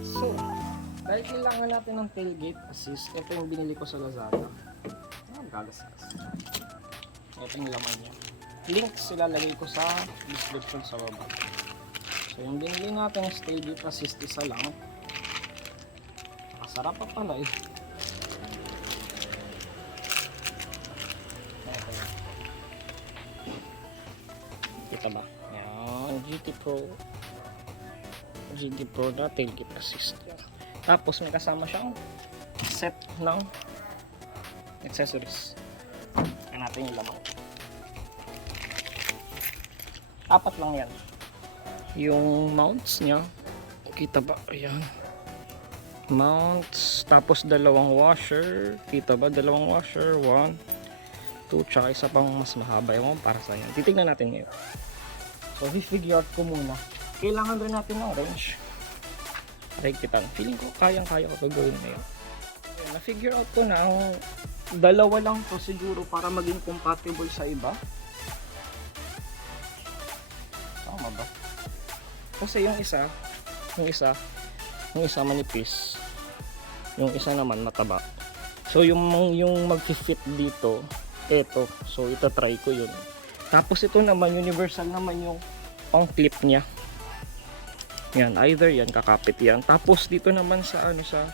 So, dahil kailangan natin ng tailgate assist, ito yung binili ko sa Lazada. Gagasgas. Ito yung laman niya. Links ilalagay ko sa description sa baba. So, yung binili natin yung tailgate assist, isa lang. Masarap pa pala eh. Kita ba? Yan, GT Pro na tailgate assist. Tapos may kasama siyang set ng accessories. Ayan natin yung laman. 4 lang yan. Yung mounts niya, kita ba? Ayan. Mounts, tapos 2 washer. Kita ba? 2 washer. 1, 2, tsaka isa pang mas mahaba yung para sa yan. Titignan natin ngayon. So, figure out ko muna. Kailangan rin natin ng wrench. Kita. Feeling ko kayang-kaya ko ito gawin ngayon. Na-figure out ko na ang 2 lang to siguro para maging compatible sa iba. Tama ba? Kasi yung isa manipis. Yung isa naman mataba. So yung mag-fit dito, eto. So ita-try ko yun. Tapos ito naman universal naman yung pang clip niya. Yan, either yan kakapit yan. Tapos dito naman sa sa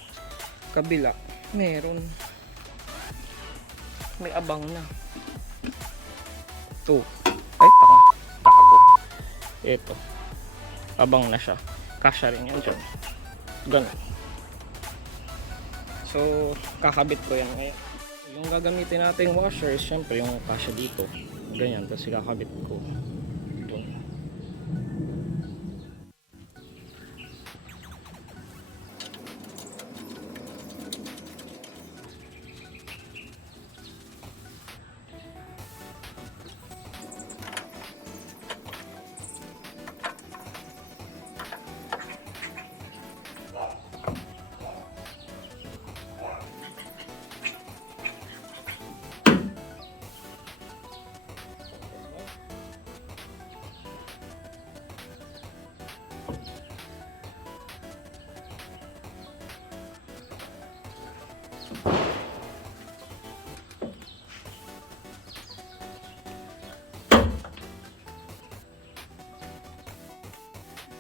kabila, may abang na. Ito. Ay, tago. Ito. Abang na siya. Kasya rin yan dyan. Ganun. So, kakabit ko yan ngayon. Yung gagamitin natin washer is syempre yung kasya dito. Ganyan. Tapos kakabit ko. Ito.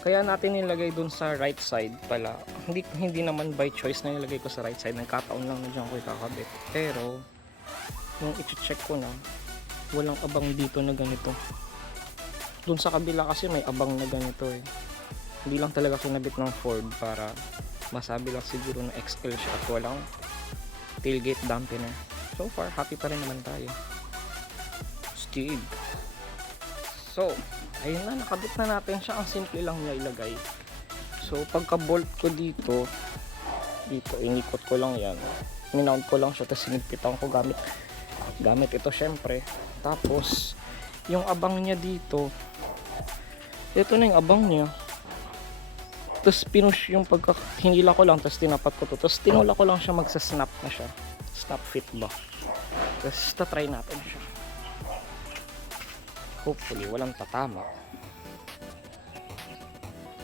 Kaya natin nilagay dun sa right side pala. Hindi naman by choice na nilagay ko sa right side. Nagkataon lang na dyan ko ikakabit. Pero, nung i-check ko na, walang abang dito na ganito. Dun sa kabila kasi may abang na ganito eh. Hindi lang talaga kinabit ng Ford para masabi lang siguro na XL siya at walang tailgate dampener. So far, happy pa rin naman tayo. Stig. So, ayun na, nakabit na natin siya. Ang simple lang niya ilagay. So, pagka bolt ko dito, inikot ko lang yan. Minount ko lang siya, tapos sinigpitan ko gamit ito syempre. Tapos, yung abang niya dito, ito na yung abang niya. Tapos, pinush yung hinila ko lang, tapos tinapat ko to. Tapos, tinula ko lang siya, magsa-snap na siya. Snap fit ba? Tapos, try natin siya. Hopefully, walang tatama.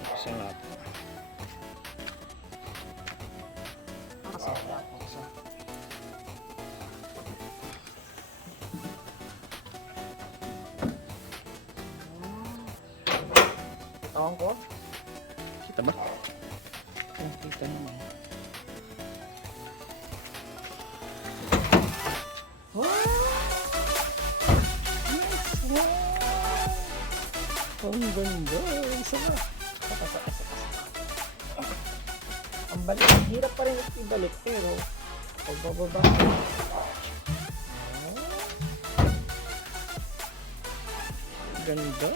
Kasi natin. Tawang ko? Kita ba? Kita naman. Ang ganda. Isa na. Ang balik. Ang hirap pa rin ibalik. Pero, pagbababa. Ganda.